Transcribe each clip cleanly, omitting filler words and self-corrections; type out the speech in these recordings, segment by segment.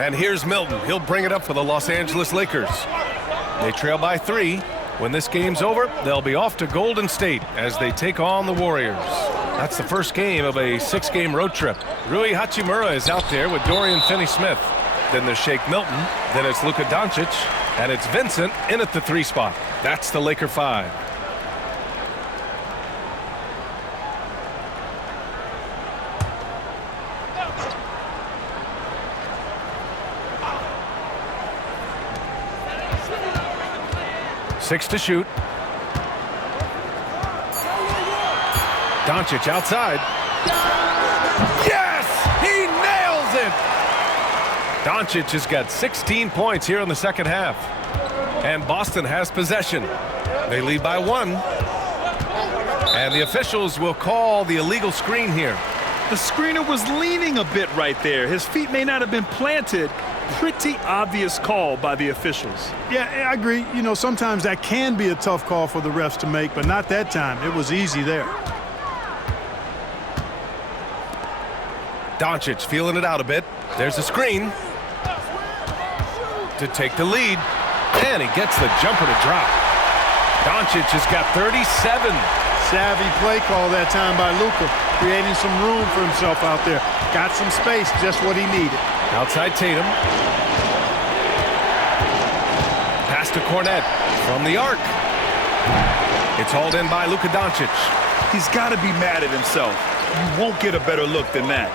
And here's Milton. He'll bring it up for the Los Angeles Lakers. They trail by 3. When this game's over, they'll be off to Golden State as they take on the Warriors. That's the first game of a 6-game road trip. Rui Hachimura is out there with Dorian Finney-Smith. Then there's Shake Milton. Then it's Luka Doncic. And it's Vincent in at the 3 spot. That's the Laker 5. Six to shoot. Doncic outside. Yes! He nails it! Doncic has got 16 points here in the second half. And Boston has possession. They lead by 1. And the officials will call the illegal screen here. The screener was leaning a bit right there. His feet may not have been planted. Pretty obvious call by the officials. Yeah, I agree. You know, sometimes that can be a tough call for the refs to make, but not that time. It was easy there. Doncic feeling it out a bit. There's a screen to take the lead. And he gets the jumper to drop. Doncic has got 37. Savvy play call that time by Luka, creating some room for himself out there. Got some space, just what he needed. Outside Tatum. Pass to Cornet from the arc. It's hauled in by Luka Doncic. He's got to be mad at himself. You won't get a better look than that.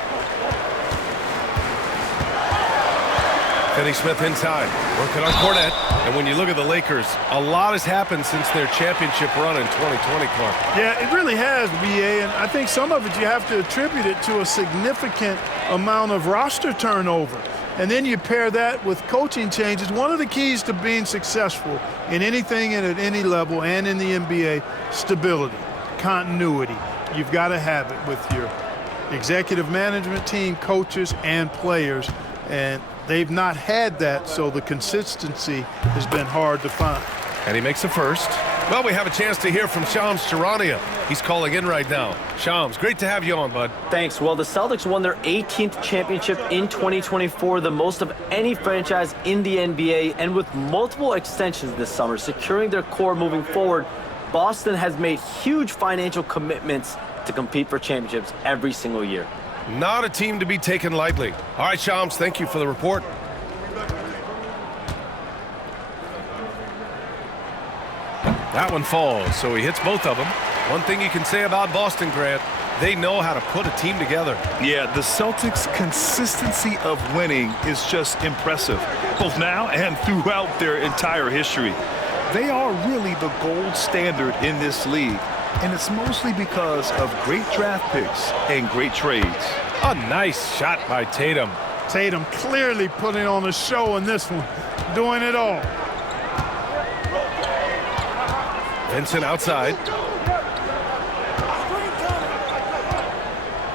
Finney-Smith inside, working on Cornet. And when you look at the Lakers, a lot has happened since their championship run in 2020, Clark. Yeah, it really has, BA, and I think some of it you have to attribute it to a significant amount of roster turnover. And then you pair that with coaching changes. One of the keys to being successful in anything and at any level and in the NBA, stability, continuity. You've got to have it with your executive management team, coaches, and players. And they've not had that, so the consistency has been hard to find. And he makes the first. Well, we have a chance to hear from Shams Charania. He's calling in right now. Shams, great to have you on, bud. Thanks. Well, the Celtics won their 18th championship in 2024, the most of any franchise in the NBA, and with multiple extensions this summer, securing their core moving forward, Boston has made huge financial commitments to compete for championships every single year. Not a team to be taken lightly. All right, Shams, thank you for the report. That one falls, so he hits both of them. One thing you can say about Boston, Grant, they know how to put a team together. Yeah, the Celtics' consistency of winning is just impressive, both now and throughout their entire history. They are really the gold standard in this league, and it's mostly because of great draft picks and great trades. A nice shot by Tatum. Tatum clearly putting on a show in this one, doing it all. Vincent outside.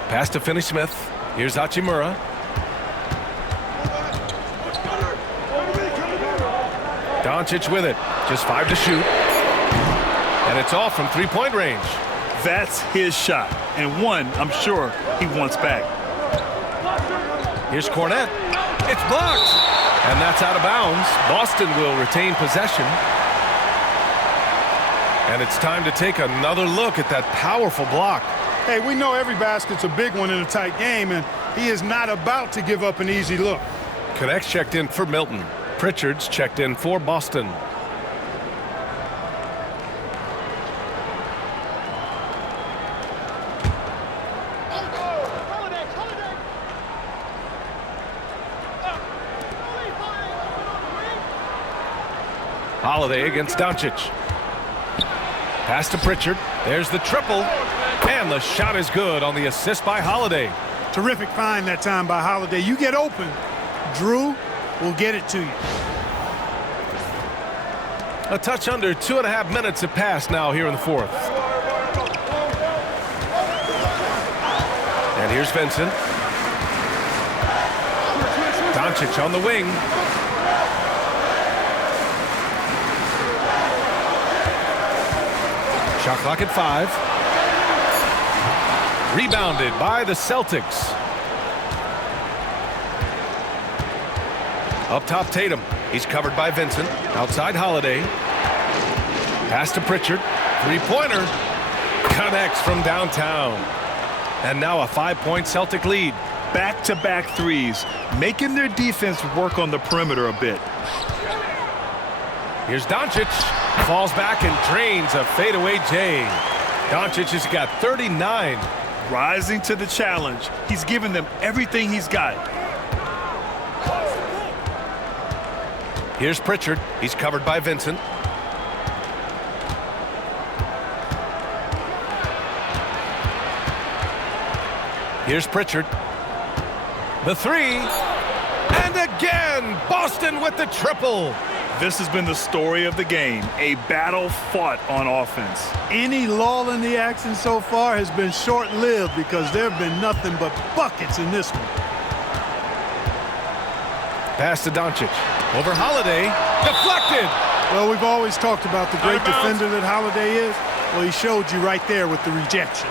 Pass to Finney-Smith. Here's Hachimura. Doncic with it. Just 5 to shoot. And it's off from three-point range. That's his shot, and one I'm sure he wants back. Here's Cornet. It's blocked. And that's out of bounds. Boston will retain possession. And it's time to take another look at that powerful block. Hey, we know every basket's a big one in a tight game, and he is not about to give up an easy look. Connects checked in for Milton. Pritchard's checked in for Boston. Holiday against Doncic. Pass to Pritchard. There's the triple. And the shot is good on the assist by Holiday. Terrific find that time by Holiday. You get open, Drew will get it to you. A touch under 2.5 minutes have passed now here in the fourth. And here's Vincent. Doncic on the wing. Shot clock at 5. Rebounded by the Celtics. Up top, Tatum. He's covered by Vincent. Outside, Holiday. Pass to Pritchard. Three-pointer. Connects from downtown. And now a 5-point Celtic lead. Back-to-back threes, making their defense work on the perimeter a bit. Here's Doncic. Falls back and drains a fadeaway J. Doncic has got 39. Rising to the challenge. He's given them everything he's got. Here's Pritchard. He's covered by Vincent. Here's Pritchard. The three. And again, Boston with the triple. This has been the story of the game, a battle fought on offense. Any lull in the action so far has been short-lived because there have been nothing but buckets in this one. Pass to Doncic. Over Holiday. Deflected. Well, we've always talked about the great defender that Holiday is. Well, he showed you right there with the rejection.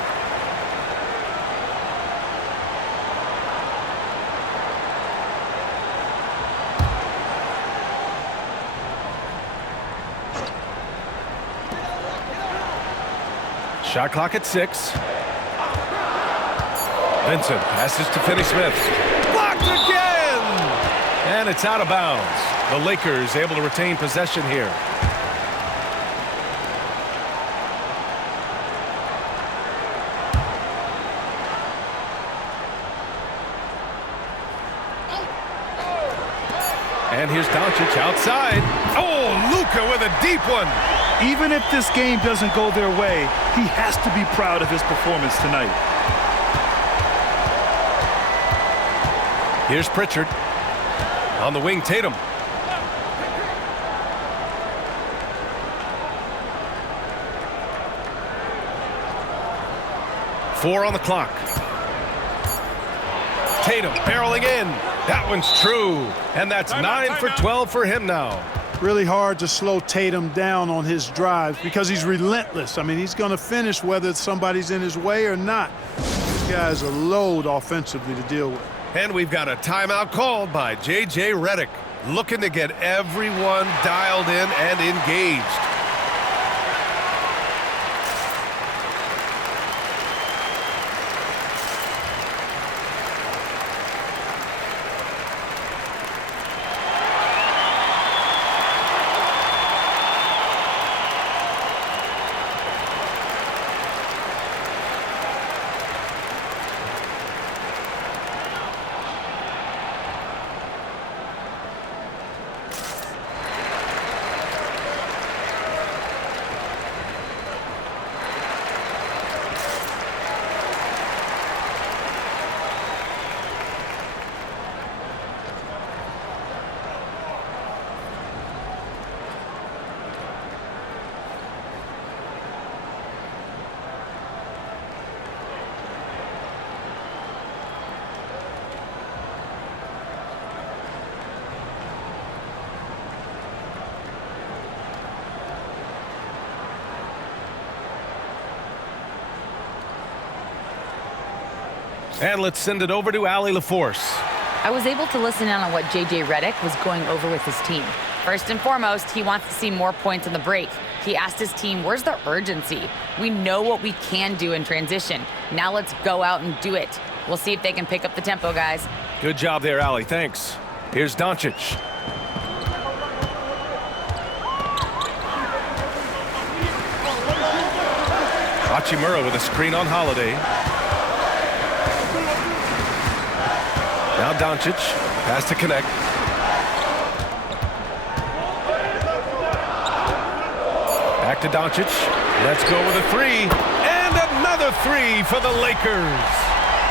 Shot clock at 6. Vincent passes to Finney-Smith. Blocked again! And it's out of bounds. The Lakers able to retain possession here. And here's Doncic outside. Oh, Luka with a deep one. Even if this game doesn't go their way, he has to be proud of his performance tonight. Here's Pritchard. On the wing, Tatum. Four on the clock. Tatum barreling in. That one's true. And that's 9 for 12 for him now. Really hard to slow Tatum down on his drives because he's relentless. I mean, he's going to finish whether somebody's in his way or not. This guy's a load offensively to deal with. And we've got a timeout called by J.J. Redick, looking to get everyone dialed in and engaged. And let's send it over to Allie LaForce. I was able to listen in on what J.J. Redick was going over with his team. First and foremost, he wants to see more points on the break. He asked his team, where's the urgency? We know what we can do in transition. Now let's go out and do it. We'll see if they can pick up the tempo, guys. Good job there, Allie. Thanks. Here's Doncic. Hachimura with a screen on Holiday. Now Doncic. Pass to connect. Back to Doncic. Let's go with a three. And another three for the Lakers.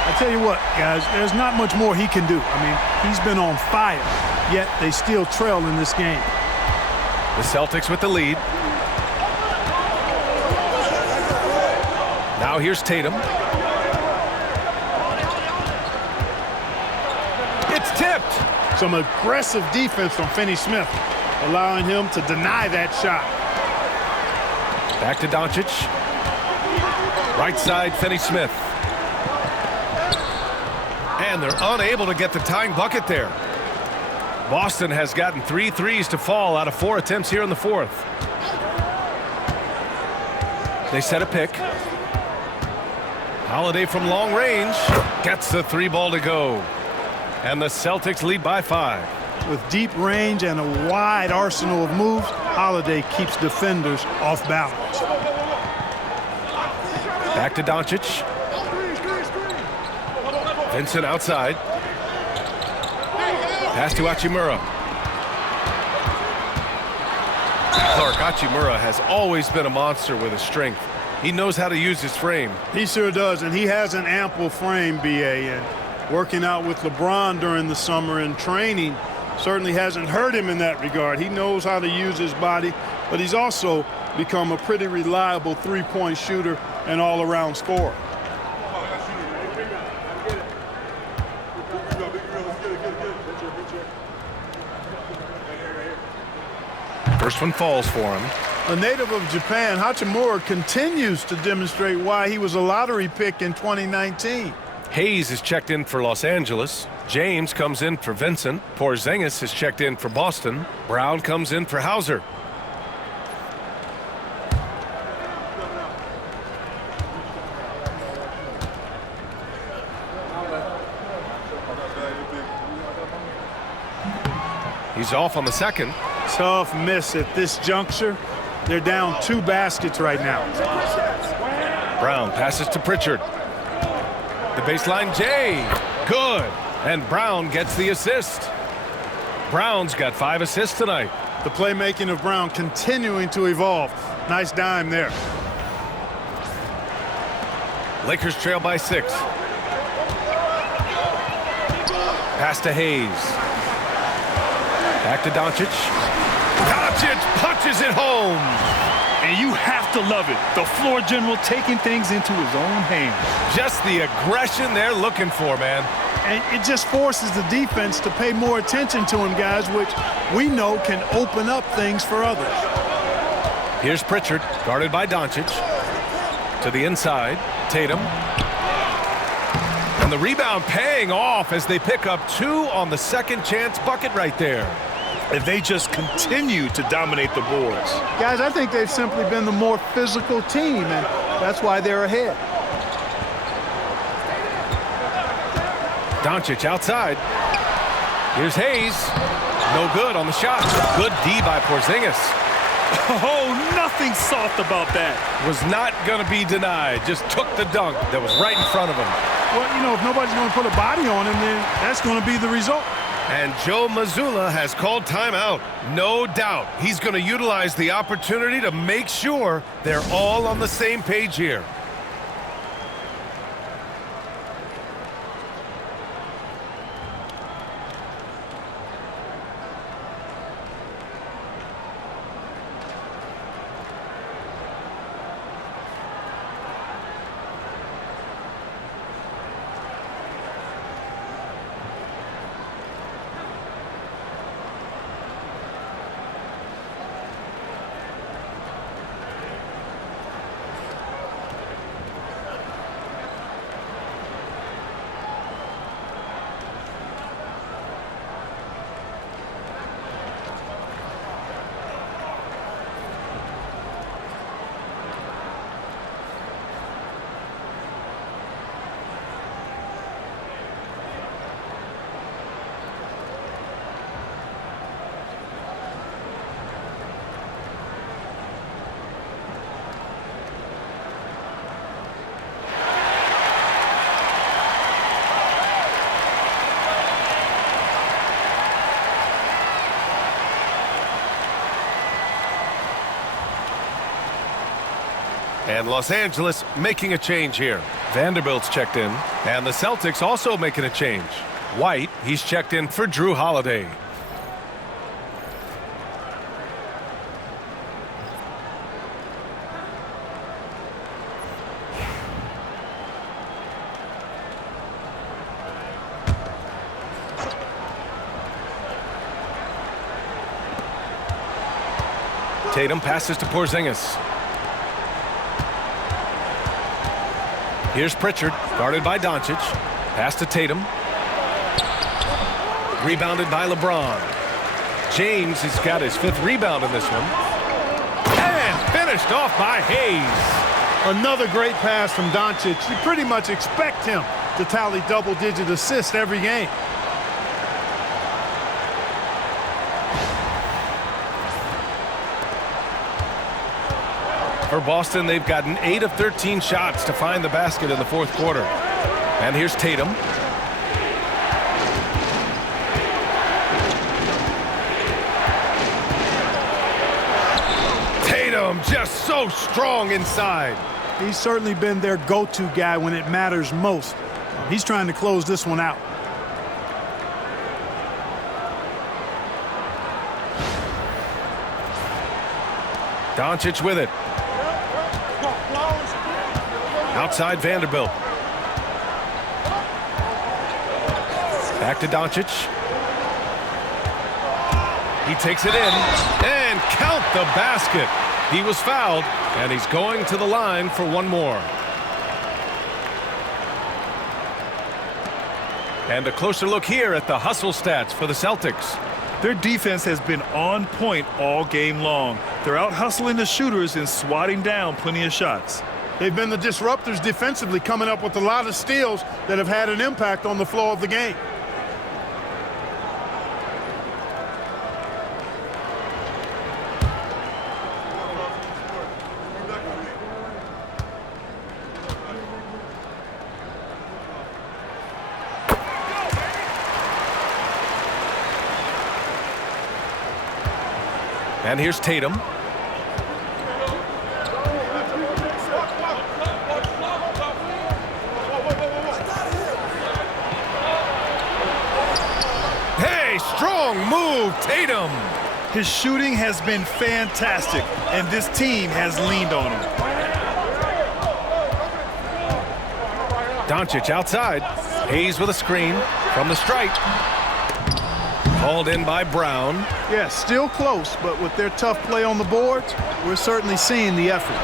I tell you what, guys, there's not much more he can do. I mean, he's been on fire, yet they still trail in this game. The Celtics with the lead. Now here's Tatum. It's tipped. Some aggressive defense from Finney-Smith, allowing him to deny that shot. Back to Doncic. Right side, Finney-Smith. And they're unable to get the tying bucket there. Boston has gotten 3 threes to fall out of 4 attempts here in the fourth. They set a pick. Holiday from long range gets the 3 ball to go. And the Celtics lead by 5. With deep range and a wide arsenal of moves, Holiday keeps defenders off balance. Back to Doncic. Vincent outside. Pass to Hachimura. Clark, Hachimura has always been a monster with his strength. He knows how to use his frame. He sure does, and he has an ample frame, B.A. And working out with LeBron during the summer and training certainly hasn't hurt him in that regard. He knows how to use his body, but he's also become a pretty reliable three-point shooter and all-around scorer. First one falls for him. A native of Japan, Hachimura continues to demonstrate why he was a lottery pick in 2019. Hayes is checked in for Los Angeles. James comes in for Vincent. Porzingis is checked in for Boston. Brown comes in for Hauser. He's off on the second. Tough miss at this juncture. They're down 2 baskets right now. Brown passes to Pritchard. The baseline J. Good. And Brown gets the assist. Brown's got 5 assists tonight. The playmaking of Brown continuing to evolve. Nice dime there. Lakers trail by 6. Pass to Hayes. Back to Doncic. Doncic punches it home. And you have to love it. The floor general taking things into his own hands. Just the aggression they're looking for, man. And it just forces the defense to pay more attention to him, guys, which we know can open up things for others. Here's Pritchard, guarded by Doncic. To the inside, Tatum. And the rebound paying off as they pick up 2 on the second chance bucket right there. And they just continue to dominate the boards. Guys, I think they've simply been the more physical team, and that's why they're ahead. Doncic outside. Here's Hayes. No good on the shot. Good D by Porzingis. Oh, nothing soft about that. Was not going to be denied. Just took the dunk that was right in front of him. Well, you know, if nobody's going to put a body on him, then that's going to be the result. And Joe Mazzulla has called timeout. No doubt he's going to utilize the opportunity to make sure they're all on the same page here. And Los Angeles making a change here. Vanderbilt's checked in. And the Celtics also making a change. White, he's checked in for Drew Holiday. Tatum passes to Porzingis. Here's Pritchard, guarded by Doncic. Pass to Tatum. Rebounded by LeBron. James has got his 5th rebound in this one. And finished off by Hayes. Another great pass from Doncic. You pretty much expect him to tally double-digit assists every game. For Boston, they've gotten 8 of 13 shots to find the basket in the 4th quarter. And here's Tatum. Tatum just so strong inside. He's certainly been their go-to guy when it matters most. He's trying to close this one out. Doncic with it. Outside Vanderbilt. Back to Doncic. He takes it in and count the basket. He was fouled and he's going to the line for one more. And a closer look here at the hustle stats for the Celtics. Their defense has been on point all game long. They're out hustling the shooters and swatting down plenty of shots. They've been the disruptors defensively, coming up with a lot of steals that have had an impact on the flow of the game. And here's Tatum. Hey, strong move, Tatum. His shooting has been fantastic, and this team has leaned on him. Doncic outside. Hayes with a screen from the stripe. Called in by Brown. Yeah, still close, but with their tough play on the boards, we're certainly seeing the effort.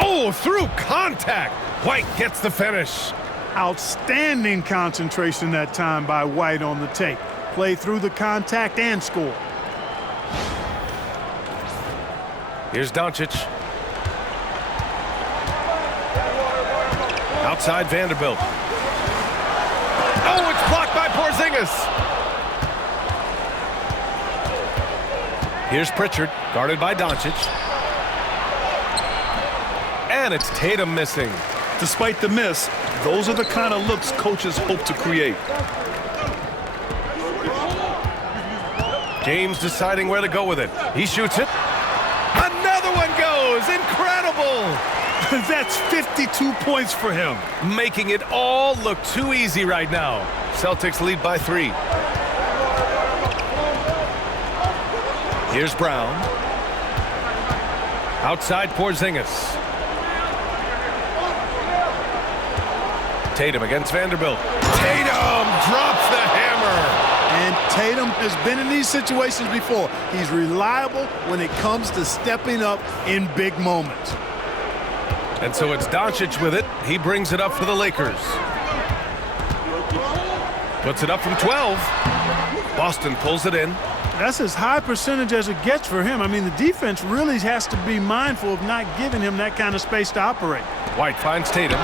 Oh, through contact. White gets the finish. Outstanding concentration that time by White on the take. Play through the contact and score. Here's Doncic. Outside Vanderbilt. Oh, it's blocked by Porzingis. Here's Pritchard, guarded by Doncic. And it's Tatum missing. Despite the miss, those are the kind of looks coaches hope to create. James deciding where to go with it. He shoots it. Another one goes. Incredible. That's 52 points for him. Making it all look too easy right now. Celtics lead by 3. Here's Brown. Outside Porzingis. Tatum against Vanderbilt. Tatum drops the hammer. And Tatum has been in these situations before. He's reliable when it comes to stepping up in big moments. And so it's Doncic with it. He brings it up for the Lakers. Puts it up from 12. Boston pulls it in. That's as high percentage as it gets for him. I mean, the defense really has to be mindful of not giving him that kind of space to operate. White finds Tatum.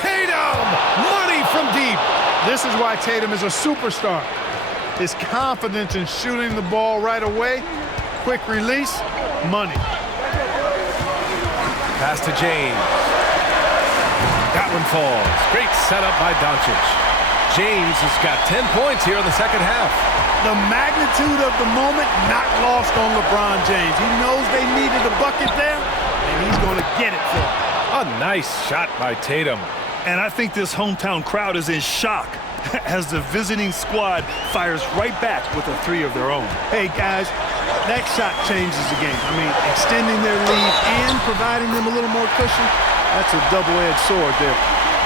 Tatum! Money from deep. This is why Tatum is a superstar. His confidence in shooting the ball right away, quick release, money. Pass to James. That one falls. Great setup by Doncic. James has got 10 points here in the second half. The magnitude of the moment not lost on LeBron James. He knows they needed a bucket there, and he's going to get it for them. A nice shot by Tatum. And I think this hometown crowd is in shock as the visiting squad fires right back with a 3 of their own. Hey, guys, that shot changes the game. I mean, extending their lead and providing them a little more cushion, that's a double-edged sword there.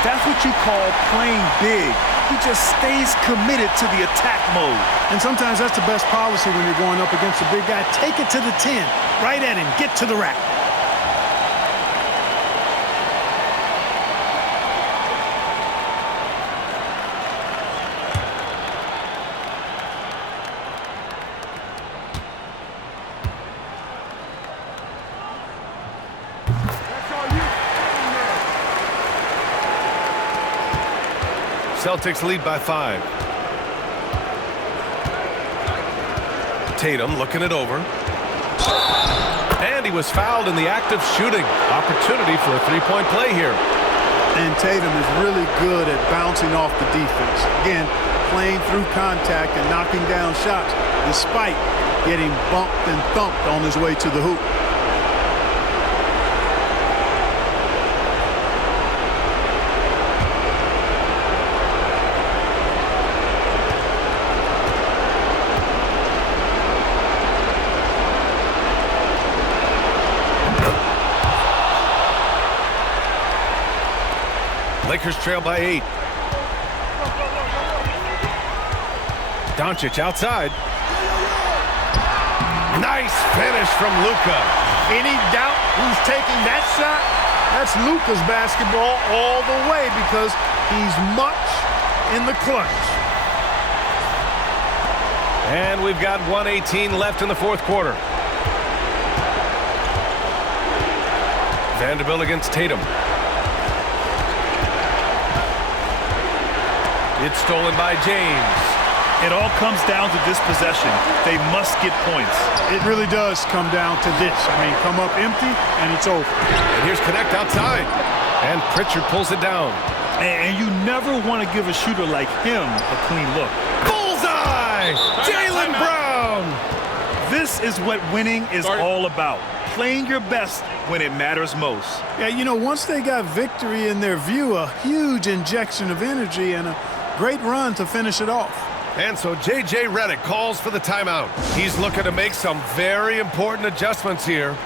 That's what you call playing big. He just stays committed to the attack mode. And sometimes that's the best policy when you're going up against a big guy. Take it to the 10. Right at him. Get to the rack. Celtics lead by 5. Tatum looking it over. And he was fouled in the act of shooting. Opportunity for a three-point play here. And Tatum is really good at bouncing off the defense. Again, playing through contact and knocking down shots despite getting bumped and thumped on his way to the hoop. Lakers trail by 8. Doncic outside. Nice finish from Luka. Any doubt who's taking that shot? That's Luka's basketball all the way because he's much in the clutch. And we've got 1:18 left in the fourth quarter. Vanderbilt against Tatum. It's stolen by James. It all comes down to this possession. They must get points. It really does come down to this. I mean, come up empty, and it's over. And here's Connect outside. And Pritchard pulls it down. And you never want to give a shooter like him a clean look. Bullseye! Jaylen Brown! This is what winning is all about. Playing your best when it matters most. Yeah, you know, once they got victory in their view, a huge injection of energy and a great run to finish it off. And so J.J. Redick calls for the timeout. He's looking to make some very important adjustments here.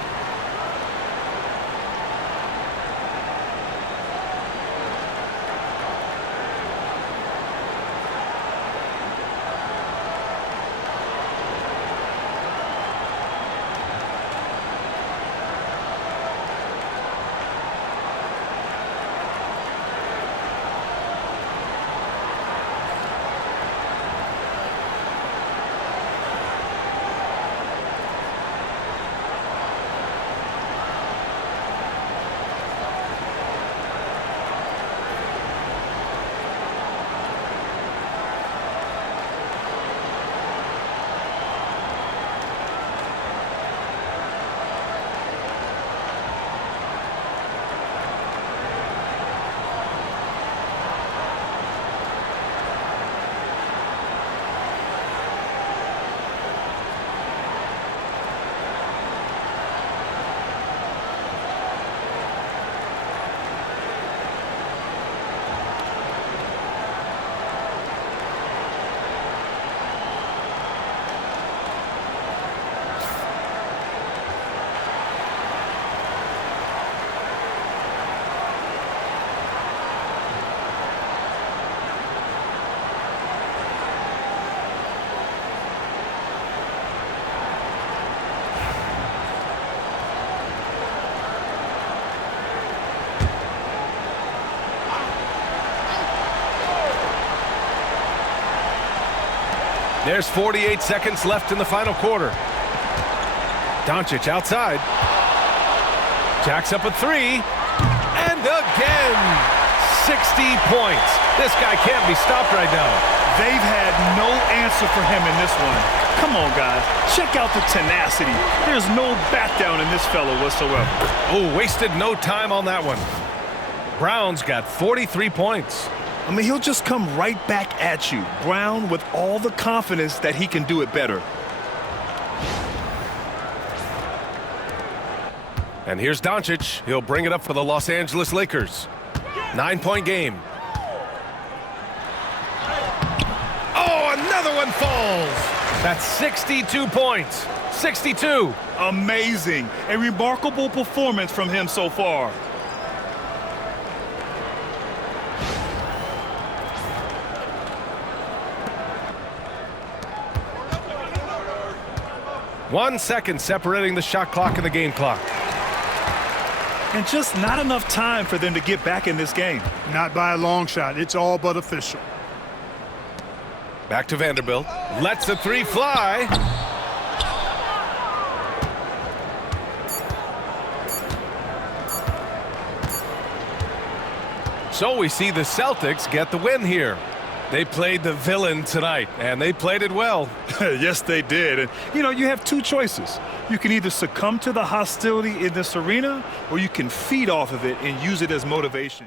There's 48 seconds left in the final quarter. Doncic outside. Jacks up a three. And again, 60 points. This guy can't be stopped right now. They've had no answer for him in this one. Come on, guys. Check out the tenacity. There's no back down in this fellow whatsoever. Oh, wasted no time on that one. Brown's got 43 points. I mean, he'll just come right back at you. Brown with all the confidence that he can do it better. And here's Doncic. He'll bring it up for the Los Angeles Lakers. 9-point game. Oh, another one falls. That's 62 points. 62. Amazing. A remarkable performance from him so far. One second separating the shot clock and the game clock. And just not enough time for them to get back in this game. Not by a long shot. It's all but official. Back to Vanderbilt. Lets the three fly. So we see the Celtics get the win here. They played the villain tonight, and they played it well. Yes, they did. And, you know, you have two choices. You can either succumb to the hostility in this arena, or you can feed off of it and use it as motivation.